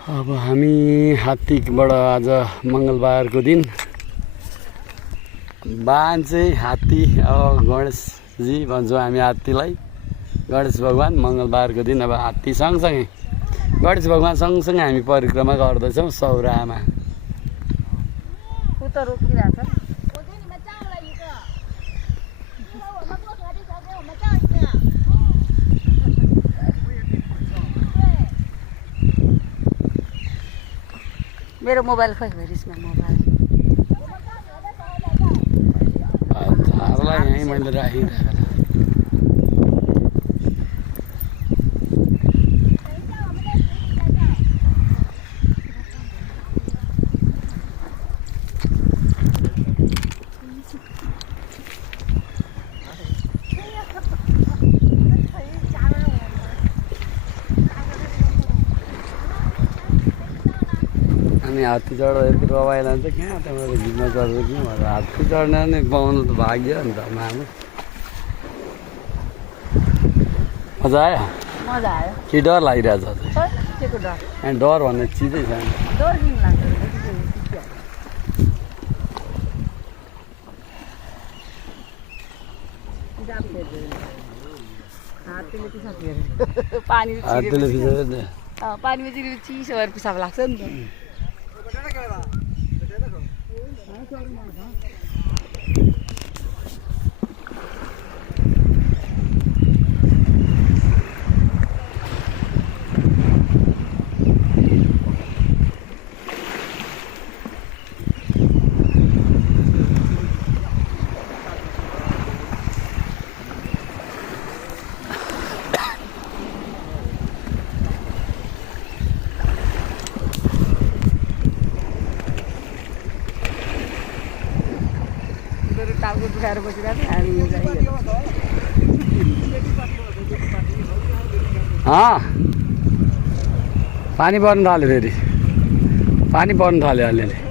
अब हामी हात्तीबाट आज मङ्गलबारको दिन बान चाहिँ हात्ती अब गणेशजी भन्छौँ हामी हात्तीलाई। गणेश भगवान मङ्गलबारको दिन अब हात्ती सँगसँगै गणेश भगवान सँगसँगै हामी परिक्रमा गर्दैछौँ सौरामा। मेरो मोबाइल खोइ भेरिसमा मोबाइल हातलाई यहीँ मैले राखिरहेको अनि हात्ती चढ्दा यति रमाइलो हुन्छ कहाँ त्यहाँबाट घिच्न चढ्छ कि भनेर हात्ती चढ्न नि पाउनु त भाग्य नि त मामु। मजा आयो? मजा आयो कि डर लागिरहेछ? केको डर? अनि डर भन्ने चिजै छैन। डर किन लाग्छ? हात्तीले पिसाब फेर्यो। हात्तीले पिसाब पानीमा चिरेर चिसो भएर पिसाब लाग्छ नि त। टाउको दुखाएर बसिरहेको पानी पर्न थाल्यो फेरि पानी पर्न थाल्यो अलिअलि।